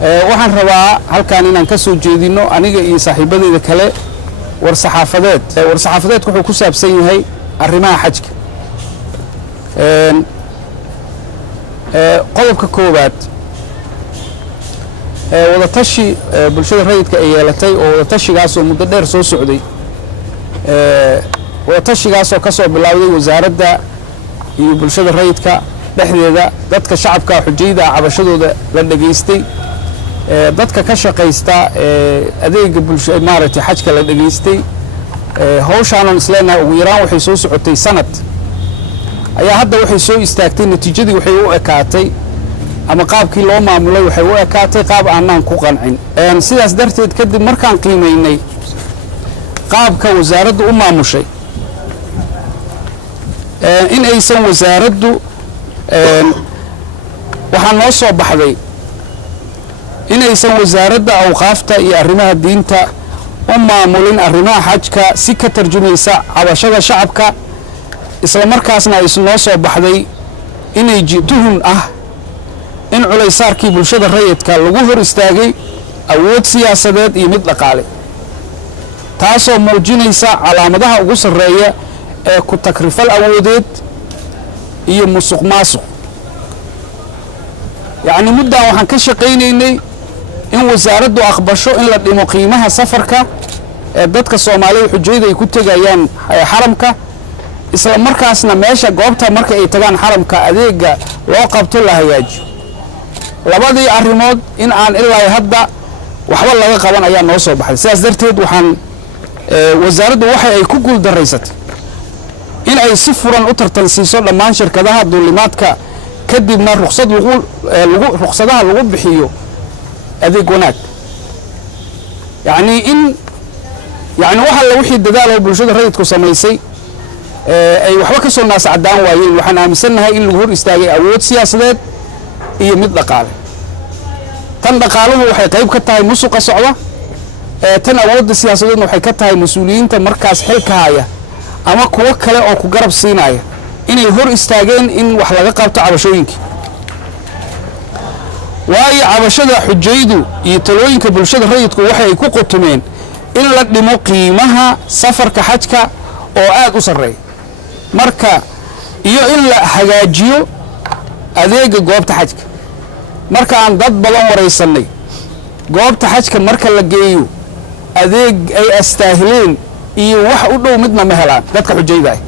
waxaan rabaa halkaan inaan ka soo jeedino aniga iyo saaxiibadeyda kale war-saxaafadeedku wuxuu ku saabsan yahay arrimaha xajka. qodobka koowaad wadatashi bulshada rayidka ay yeelatay oo wadatashigaasoo muddo dheer soo socday, wadatashigaasoo ka soo bilowday wasaaradda iyo bulshada rayidka dhexdeeda, dadka shacabka xujayda cabashadooda la dhageystay, dadka ka shaqaysta adeega bulshada maaragtay xajka la dhageystay. hawshaanan isleenahay ugu yaraan waxay soo socotay sanad, ayaa hadda waxay soo istaagtay. natiijadii waxay u ekaatay ama qaabkii loo maamulay waxay u ekaatay qaab aanaan ku qancin. sidaas darteed kadib markaan qiimaynay qaabka wasaaraddu u maamushay, in aysan wasaaraddu waxaa noo soo baxday in aysan wasaaradda awqaafta iyo arrimaha diinta u maamulin arrimaha xajka si ka tarjumaysa cabashada shacabka, isla markaasna ay noo soo baxday inay tuhun ah in culaysaarkii bulshada rayidka lagu hor istaagay awood siyaasadeed iyo mid dhaqaale, taasoo muujinaysa calaamadaha ugu sarreeya ee ku takrifal awoodeed iyo musuq maasuq. yacni muddan waxaan ka shaqaynaynay in wasaaraddu aqbasho in la dhimo qiimaha safarka ee dadka soomaalida xujayda ay ku tegayaan xaramka, isla markaasna meesha goobta marka ay tagaan xaramka adeega loo qabto la hagaajiyo. labadii arrimood in aan ilaa hadda waxba laga qaban ayaa noo soo baxday. sidaas darteed waxaan wasaaraddu waxa ay ku guul daraysatay in ay si furan u tartansiiso dhammaan shirkadaha duulimaadka, kadibna ruqsadaha lagu bixiyo adeeg wanaag. yacni waxa la wixii dadaal oo bulshada rayidku samaysay ay waxba ka soo naascadaan waayeen. waxaan aaminsannahay in lagu hor istaagay awood siyaasadeed iyo mid dhaqaale. tan dhaqaaluhu waxay qayb ka tahay musuqa socda, tan awoodda siyaasadeedna waxay ka tahay mas-uuliyiinta markaas xilka haya ama kuwo kale oo ku garab siinaya inay hor istaageen in wax laga qabto cabashooyinkii. waayo cabashada xujaydu iyo talooyinka bulshada rayidku waxay ku qutumeen in la dhimo qiimaha safarka xajka oo aad u sarreeya, marka iyo in la hagaajiyo adeega goobta xajka. marka aan dad badan waraysanay, goobta xajka marka la geeyo adeeg ay astaahileen iyo wax u dhow midna ma helaan dadka xujayda ah.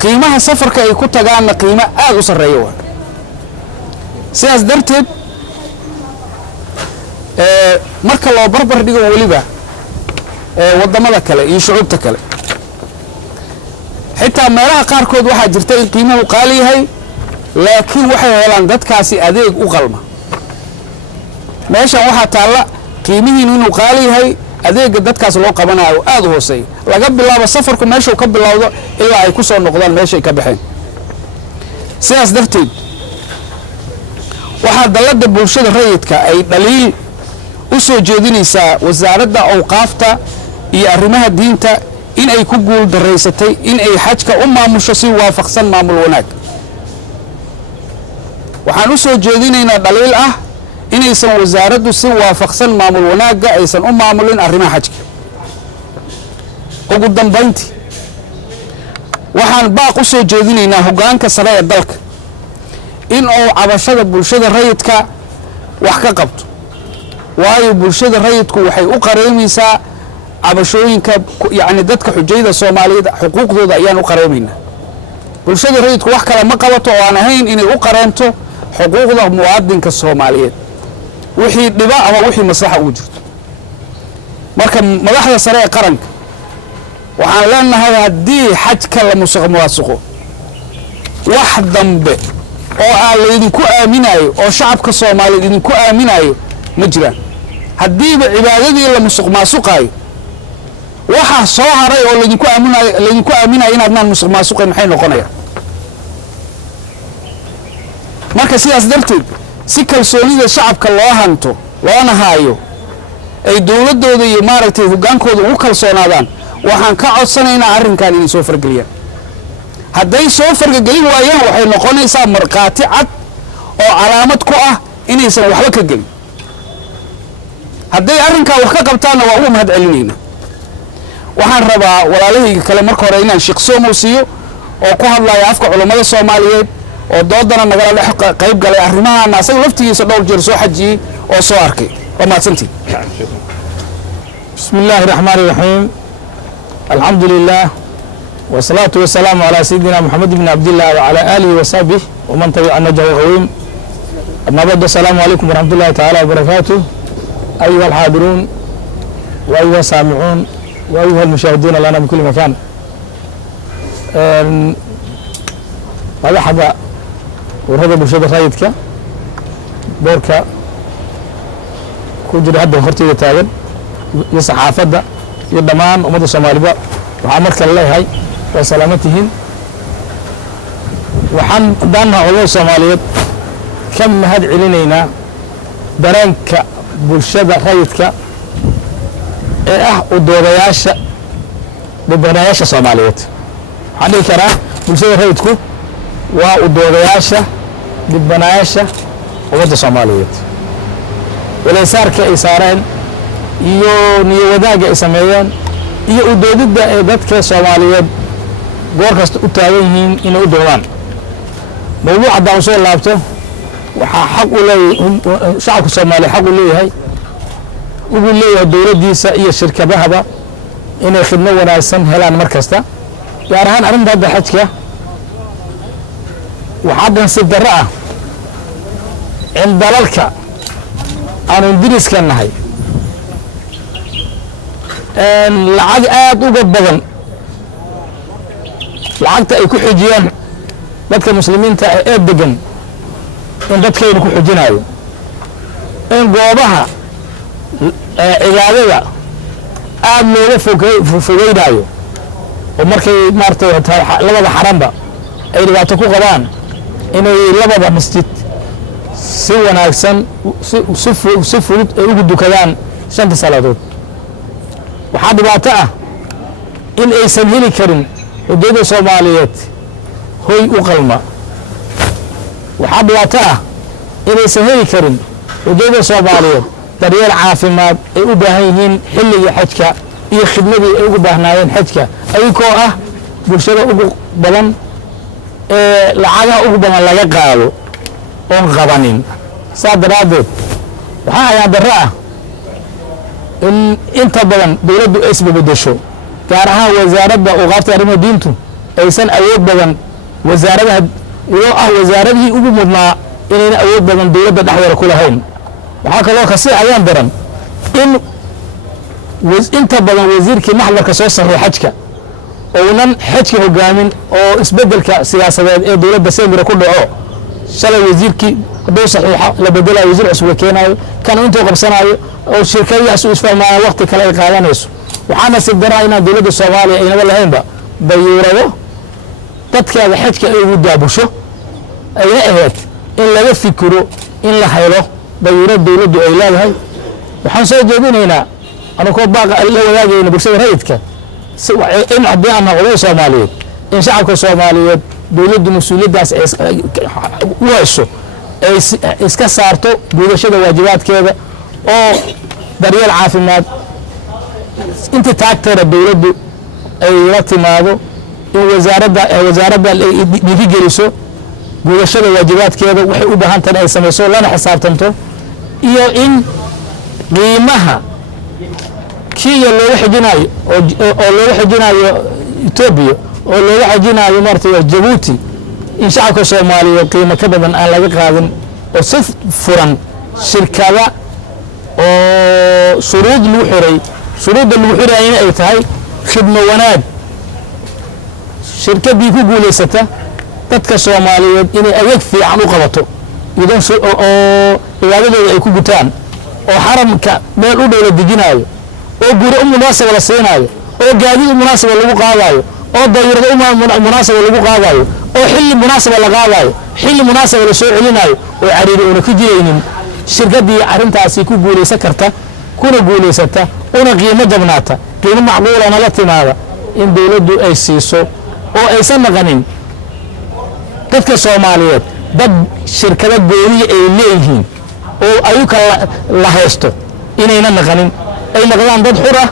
qiimaha safarka ay ku tagaanna qiimo aad u sarreeya waa. sidaas darteed marka loo barbar dhigo weliba waddamada kale iyo shucuubta kale, xitaa meelaha qaarkood waxaa jirta in qiimuhu qaali yahay, laakiin waxay helaan dadkaasi adeeg u qalma. meeshan waxaa taalla qiimihiinu inuu qaali yahay, adeegga dadkaas loo qabanayo aad u hooseeya, laga bilaabo safarku meeshuu ka bilowdo ilaa ay ku soo noqdaan meeshay ka baxeen. sidaas darteed waxaa dalladda bulshada rayidka ay dhaliil u soo jeedinaysaa wasaaradda awqaafta iyo arrimaha diinta in ay ku guul daraysatay in ay xajka u maamusho si waafaqsan maamul wanaag. waxaan u soo jeedinaynaa dhaliil ah inaysan wasaaraddu si waafaqsan maamul wanaagga aysan u maamulin arrimaha xajka. ugu dambayntii waxaan baaq u soo jeedinaynaa hoggaanka sare ee dalka in uu cabashada bulshada rayidka wax ka qabto, waayo bulshada rayidku waxay u qareemaysaa cabashooyinka yacni dadka xujayda Soomaaliyeed xuquuqdooda ayaan u qareemaynaa. bulshada rayidku wax kale ma qabato oo aan ahayn inay u qareento xuquuqda muwaadinka Soomaaliyeed wixii dhiba ama wixii maslaxa ugu jirto. marka madaxda sare ee qaranka waxaan leenahay haddii xajka la musuqmaasuqo wax dambe oo aan laydinku aaminayo oo shacabka Soomaaliyeed idinku aaminayo ma jiraan. haddiiba cibaadadii la musuqmaasuqayo waxa soo haray oo laydinku aaminayo inaadnaan musuqmaasuqayn maxay noqonayaan? marka sidaas darteed si kalsoonida shacabka loo hanto loona haayo ay dowladooda iyo maaragtay hogaankooda ugu kalsoonaadaan, waxaan ka codsanaynaa arrinkan inay soo fargeliyaan. hadday soo fargelin waayeen waxay noqonaysaa marqaati cad oo calaamad ku ah inaysan waxba ka gelin hadday arrinkaa wax ka qabtaanna waa ugu mahad celinaynaa waxaan rabaa walaalahayga kale marka hore inaan sheekh Soomo siiyo oo ku hadlaya afka culimada Soomaaliyeed oo doodana nagala dhex qayb galay arrimahan asaga laftigiisa dhowr jeer soo xajiyay oo soo arkay waa mahadsantiin bismillahir rahmanir rahim alhamdulillah والصلاة والسلام على سيدنا محمد بن عبد الله وعلى آله وصحبه ومن تبع النهج القويم أما بعد السلام عليكم ورحمة الله تعالى وبركاته أيها الحاضرون وأيها السامعون وأيها المشاهدون لنا من كل مكان هذا حدا ورهذا برشاد رايدك بوركا كوجر هذا خرطي يتاجر يصحافة يدمان ومدى الصومالي وعمرك الله هاي وسلامتهن وحن دانا علوم الصوماليات كم هاد علينا درانك برشادة رايدك ودورياشا ببناياشا الصوماليات حني كرا برشادة رايدكو ودورياشا ببناياشا ومدى الصوماليات وليسار كإسارين iyo niyo wadaaga ay sameeyaan iyo u doodida ee dadka Soomaaliyeed goor kasta u taagan yihiin inay u doodaan mawduuca daaw soo laabto waxa xaq u leeyahay shacabka Soomaaliyeed xaq u leeyahay ugu leeyahay dawladdiisa iyo shirkadahaba inay khidmad wanaagsan helaan mar kasta gaar ahaan arrinta hadda xajka waxa dhan si darro ah in dalalka aanu diriska nahay lacag aad uga badan lacagta ay ku xijiyaan dadka muslimiinta ee degan in dadkaynu ku xijinayo in goobaha cibaadada aad looga fogeynayo oo markay maartay labada xaranba ay dhibaato ku qabaan inay labada masjid si wanaagsan si fudud ay ugu dukadaan shanta salaadood waxaa dhibaato ah in aysan heli karin xuduudda Soomaaliyeed hoy u qalma waxaa dhibaato ah in aysan heli karin xuduudda Soomaaliyeed daryeel caafimaad ay u baahan yihiin xilliga xajka iyo khidmadii ay ugu baahnaayeen xajka ayagoo ah bulshada ugu badan ee lacagaha ugu badan laga qaado oon qabanin saa daraadeed waxaa ayaa darro ah in inta badan dawladdu ay isbedesho gaar ahaan wasaaradda awqaafta arrimaha diintu aysan awood badan wasaaradaha iyo wasaaradii ugu mudnaa inayna awood badan dawladda dhexdeeda ku lahayn waxaa kaloo ka sii ayaan daran in inta badan wasiirkii maxdarka soo saxay xajka oonan xajka hogaamin oo isbedelka siyaasadeed ee dawladda Soomaaliya ku dhaco shalay wasiirkii hadduu saxiixa la bedelayo wasiir cusub la keenayo kan intuu qabsanayo oo shirkadaha soo isfahmaan waqti kale ay qaadanayso waxaana si daraa in dawladda Soomaaliya ay naga lahaynba dayuurado dadkeeda xajka ay ugu daabusho ayna ahayd in laga fikiro in la haylo dayuurad dawladdu ay leedahay waxaan soo jeedinaynaa anagoo baaqa la wadaagayna bulshada rayidka in haddii aan noqdo Soomaaliyeed in shacabka Soomaaliyeed dawladdu mas'uuliyadaas u hayso ay iska saarto bulshada waajibaadkeeda oo daryeel caafimaad inta taagteeda dawladdu ay la timaado in wasaaradda ay dhiirigeliso bulshada waajibaadkeeda waxay u baahan tahay ay samayso lana xisaabtanto iyo in qiimaha kiya looga xijinayo oo looga xijinayo Ethiopia oo looga xijinayo martay Djibouti in shacabka Soomaaliyeed qiimo ka badan aan laga qaadin oo si furan shirkada oo shuruud lagu xiray shuruudda lagu xiray in ay tahay khidmo wanaag shirkadii ku guuleysata dadka Soomaaliyeed inay adeeg fiican u qabato idan oo cibaadadooda ay ku gutaan oo xaramka meel u dhow la dejinayo oo guri munaasab la siinayo oo gaadiid munaasab lagu qaadayo oo dayuurado munaasab lagu qaadayo oo xilli munaasab la qaadayo xilli munaasab la soo celinayo oo cariiri oo ka jireynin shirkadii arintaasi ku guuleysan karta kuna guuleysata una qiimo jabnaata qiimo macquul ah la timaada in dawladdu ay siiso oo aysan naqanin dadka Soomaaliyeed dad shirkada gooni ay leeyihiin oo ayuka la haysto inayna naqanin ay noqdaan dad xur ah.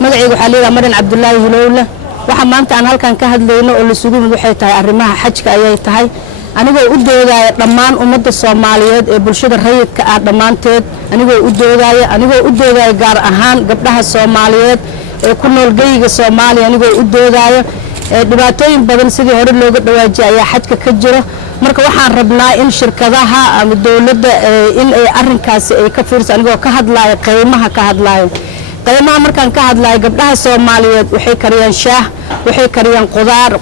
magacaygu waxaa leeyahay marin cabdullaahi hilowle waxa maanta aan halkan ka hadlayno oo la sugu mid waxay tahay arrimaha xajka ayay tahay anigoo u doodaya dhammaan ummadda Soomaaliyeed ee bulshada rayidka ah dhammaanteed anigoo u doodaya gaar ahaan gabdhaha Soomaaliyeed ee ku nool geyga Soomaaliya anigoo u doodaya dhibaatooyin badan sidii hore looga dhawaajiyay ayaa xajka ka jiro marka waxaan rabnaa in shirkadaha ama dawladda in ay arrinkaasi ay ka fiirso anigoo ka hadlayo qiimaha ka hadlayo qiimaha markaan ka hadlayo gabdhaha Soomaaliyeed waxay kariyaan shaah waxay kariyaan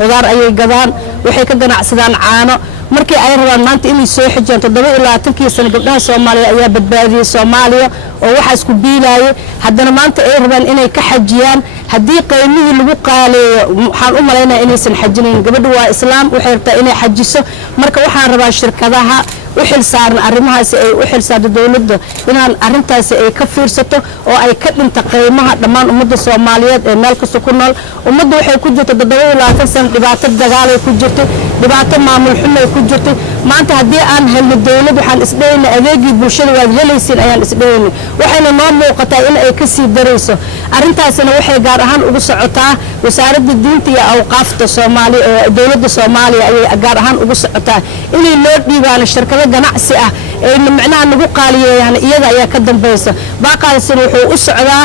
qudaar ayay gadaan waxay ka ganacsadaan caano markii ay rabaan maanta inay soo xijaan 27 sano gabdhaha Soomaaliya ayaa badbaadiyay Soomaaliya oo waxa isku biilaayay haddana maanta ay rabaan inay ka xajiyaan haddii qiimihii lagu qaaleeyo waxaan u maleynayaa inaysan xajinayn gabadhu waa islaam waxay rabtaa inay xajiso marka waxaan rabaa shirkadaha u xil saaran arrimahaas ay u xil saarto dawladda inaan arrintaas ay ka fiirsato oo ay ka dhinta qiimaha dhammaan ummadda Soomaaliyeed ee meel kasta ku nool ummadda waxay ku jirtaa 27 sano dhibaato dagaal ay ku jirtay dhibaato maamul xumo ay ku jirtay maanta haddii aan helno dawlad waxaan isdheeynaa adeegii bulshada waad helaysiin ayaan isdheeynaa waxayna noo muuqataa in ay ka sii darayso arrintaasina waxay gaar ahaan ugu socotaa wasaaradda diinta iyo awqaafta Soomaaliya ee dawladda Soomaaliya ayay gaar ahaan ugu socotaa inay loo dhiibaan shirkado ganacsi ah ee macnaha nagu qaaliyeeyaan iyada ayaa ka dambaysa baaqaasina wuxuu u socdaa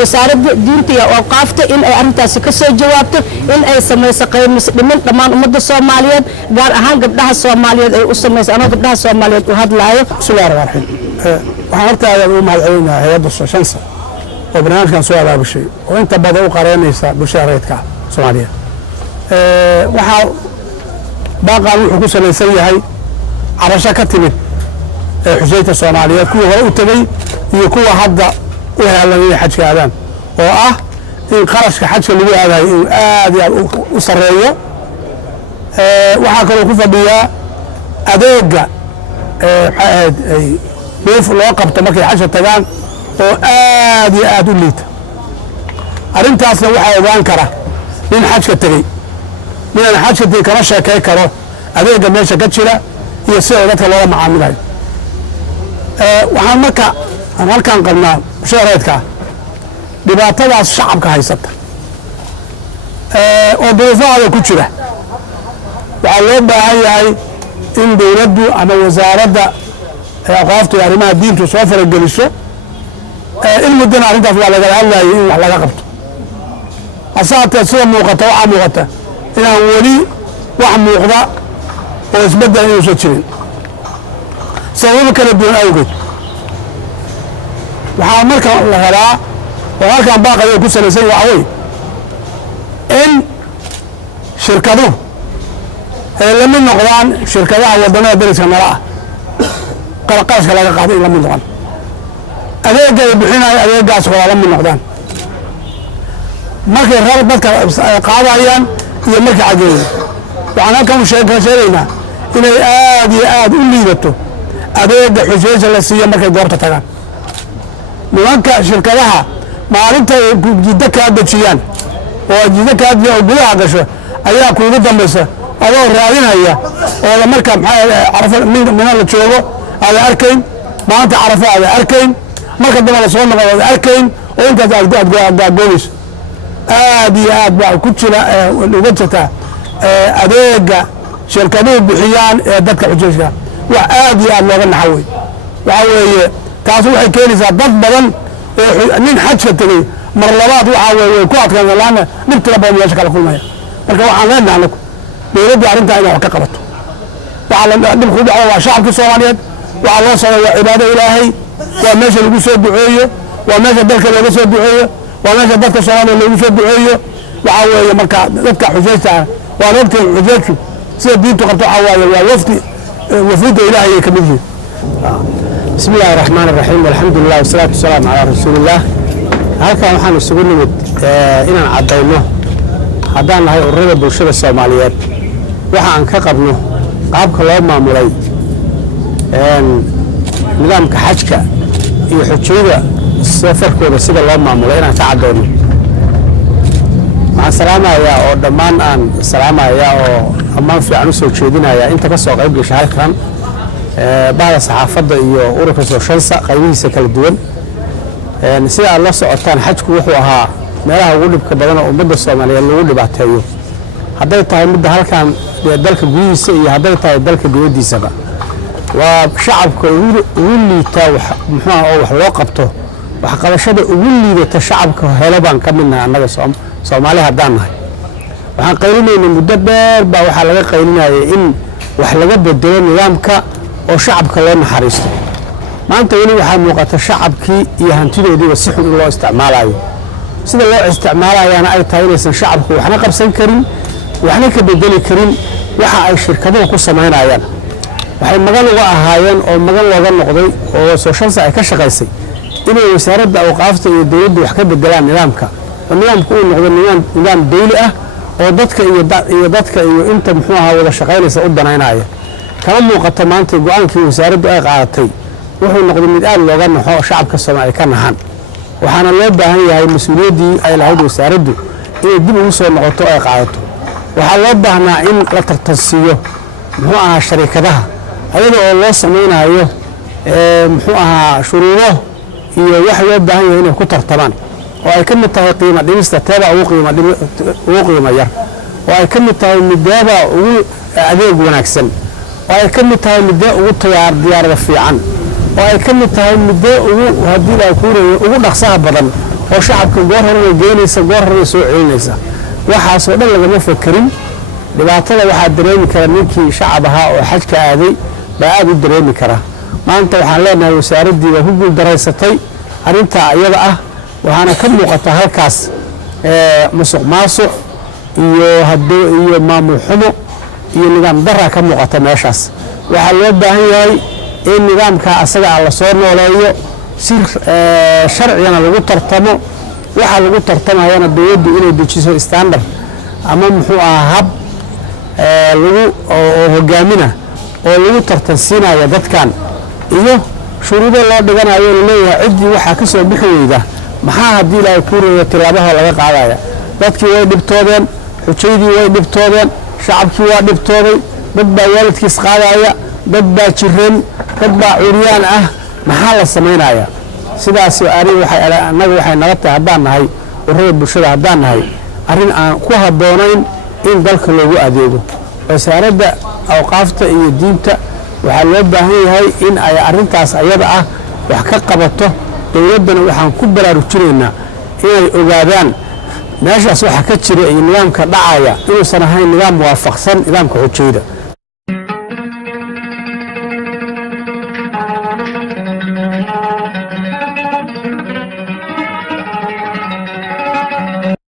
wasaaradda diinta iyo awqaafta in ay arrintaasi ka soo jawaabto in ay samayso qiimis dhimin dhammaan ummadda Soomaaliyeed gaar ahaan gabdhaha Soomaaliyeed ay u samayso anoo gabdhaha Soomaaliyeed u hadlaayo bismillaahir rahmaanir rahiim waxaan hortaada u mahadcelinayaa hay'adda Soomaaliya oo barnaamijkan soo abaabushay oo inta badan u qareynaysa bulshada rayidka Soomaaliyeed waxa baaqan wuxuu ku salaysan yahay cabasho ka timid xujayta Soomaaliyeed kuwa hore u tagay iyo kuwa hadda u heelan inay xajka aadaan oo ah in qarashka xajka lagu aadayo in aad iyo aad u sareeyo waxaa kaloo ku fadhiyaa adeega maxay ahayd ay neef loo qabto markay xajka tagaan oo aad iyo aad u liita arrintaasna waxaa ogaan kara nin xajka tegey ninaan xajka tegey kama sheekay karo adeega meesha ka jira iyo sida dadka loola macaamilayo waxaan marka aan halkaan qabnaa bulshada rayidka dhibaatadaas shacabka haysata oo duruufahaada ku jira waxaa loo baahan yahay in dawladdu ama wasaaradda awqaafta iyo arrimaha diintu soo farageliso in muddana arrintaas waa lagala hadlayay in wax laga qabto hase haatee sida muuqata waxaa muuqata inaan weli wax muuqda oo isbeddel inuusan jirin sababo kala duwan awgeed waxaa marka la rabaa oo halkaan baaqaya ku salaysan waxa wey in shirkaduhu ay la mid noqdaan shirkadaha wadannada dariska nala ah qarashka laga qaaday in la mid noqon adeega ay bixinayo adeegaas waa la mid noqdaan markay rab dadka qaadayaan iyo markay cageeyaan waxaan halkan sheegaynaa inay aad iyo aad u liidato adeega xujaysa la siiyo markay goobta tagaan nimanka shirkadaha maalinta ay jiddo kaa dejiyaan oo jiddo kaa dejiya oo gudaha gasho ayaa kuugu dambaysa adoo raadinaya oo la markaa maxaa carafo mina la joogo aada arkayn maanta carafo aada arkayn marka dambe la soo noqo aada arkayn oo intaas aad goobayso aad iyo aad baa ku jira uga jirtaa adeega shirkaduhu bixiyaan ee dadka xujayska wax aad iyo aad looga naxa wey waxa weeye taas waxay keenaysaa dad badan oo nin xajka tegey mar labaad waxa weeye ku adkaan laana dhib tira badan meesha kala kulmaya marka waxaan leenahay anagu dawladda arrintaa inay wax ka qabato waxa la dhib ku dhaco waa shacabka Soomaaliyeed waxa loo soo waa cibaado Ilaahay waa meesha lagu soo duceeyo waa meesha dalka laga soo duceeyo waa meesha dadka Soomaaliyeed lagu soo duceeyo waxa weeye marka dadka xujaysta waa waqti xujaytu sida diintu qabto waxa weeye waa wafdi wafdiga Ilaahay ay ka mid yihiin بسم الله الرحمن الرحيم والحمد لله والصلاة والسلام على رسول الله halkan waxaan isugu nimid inaan cadayno haddaan nahay ururada bulshada Soomaaliyeed waxa aan ka qabno qaabka loo maamulay nidaamka xajka iyo xujayda safarkooda sida loo maamulay inaan ka cadayno waxaan salaamayaa oo dhammaan aan salaamayaa oo ammaan fiican u soo jeedinayaa inta ka soo qayb gashay halkan bahda saxaafadda iyo ururka sooshansa qaybihiisa kala duwan sida aad la socotaan xajku wuxuu ahaa meelaha ugu dhibka badan oo ummadda soomaaliyeed lagu dhibaateeyo hadday tahay midda halkan dalka gudihiisa iyo hadday tahay dalka dibaddiisaba waa shacabka ugu liitaa muxuu ah oo wax loo qabto waxqabashada ugu liidata shacabka helo baan ka midnahay annaga soomaali haddaan nahay waxaan qaylinaynay muddo dheer baa waxaa laga qaylinayay in wax laga bedelo nidaamka oo shacabka loo naxariisto maanta weli waxaa muuqata shacabkii iyo hantidoodiiba si xun in loo isticmaalayo sida loo isticmaalayaana ay tahay inaysan shacabku waxna qabsan karin waxna ka bedeli karin waxa ay shirkaduhu ku samaynayaan waxay magan uga ahaayeen oo magan looga noqday oo sooshansa ay ka shaqaysay inay wasaaradda awqaafta iyo dowladdu wax ka bedelaan nidaamka oo nidaamku uu noqdo nidaam dawli ah oo dadka iyo inta muxuu ahaa wada shaqaynaysa u danaynaya kama muuqato maanta go-aankii wasaaraddu ay qaadatay wuxuu noqday mid aad looga naxo shacabka Soomaaliya ka naxan waxaana loo baahan yahay mas'uuliyaddii ay lahayd wasaaraddu inay dib ugu soo noqoto ay qaadato waxaa loo baahnaa in la tartansiiyo muxuu ahaa shariikadaha ayada oo loo samaynayo muxuu ahaa shuruudo iyo wax loo baahan yahay inay ku tartamaan oo ay ka mid tahay qiimo dhimista teeda ugu qiimo yar oo ay ka mid tahay mideeda ugu adeeg wanaagsan oo ay ka mid tahay midee ugu diyaarada fiican oo ay ka mid tahay midee ugu haddii la kuureeyo ugu dhaqsaha badan oo shacabka goor horena geynaysa goor horena soo celinaysa waxaasoo dhan lagama fakerin dhibaatada waxaa dareemi kara ninkii shacab ahaa oo xajka aaday baa aad u dareemi kara maanta waxaan leenahay wasaaraddii waa ku guuldaraysatay arrintaa iyada ah waxaana ka muuqata halkaas musuq maasuq iyo maamul xumo iyo nidaam daraa ka muuqata meeshaas waxaa loo baahan yahay in nidaamka asaga ah la soo nooleeyo si sharcigana lagu tartamo waxaa lagu tartamayana dowladdu inay dejiso standard ama muxuu ahaa hab oo hogaamina oo lagu tartansiinayo dadkan iyo shuruudo loo dhiganayo laleeyahay ciddii waxaa ka soo bixi weyda maxaa haddii ilaahay kuu reeyo tilaabaha laga qaadaya dadkii way dhibtoodeen xujaydii way dhibtoodeen shacabkii waa dhibtooday dad baa waalidkiis qaadaya dad baa jireen dad baa curyaan ah maxaa la samaynaya sidaas annaga waxay naga tahay haddaan nahay ururada bulshada haddaan nahay arrin aan ku habboonayn in dalka loogu adeego wasaaradda awqaafta iyo diinta waxaa loo baahan yahay in ay arrintaas ayada ah wax ka qabato dowladdana waxaan ku baraarujinaynaa inay ogaadaan meeshaas waxa ka jira iyo nidaamka dhacaya inuusan ahayn nidaam waafaqsan nidaamka xujayda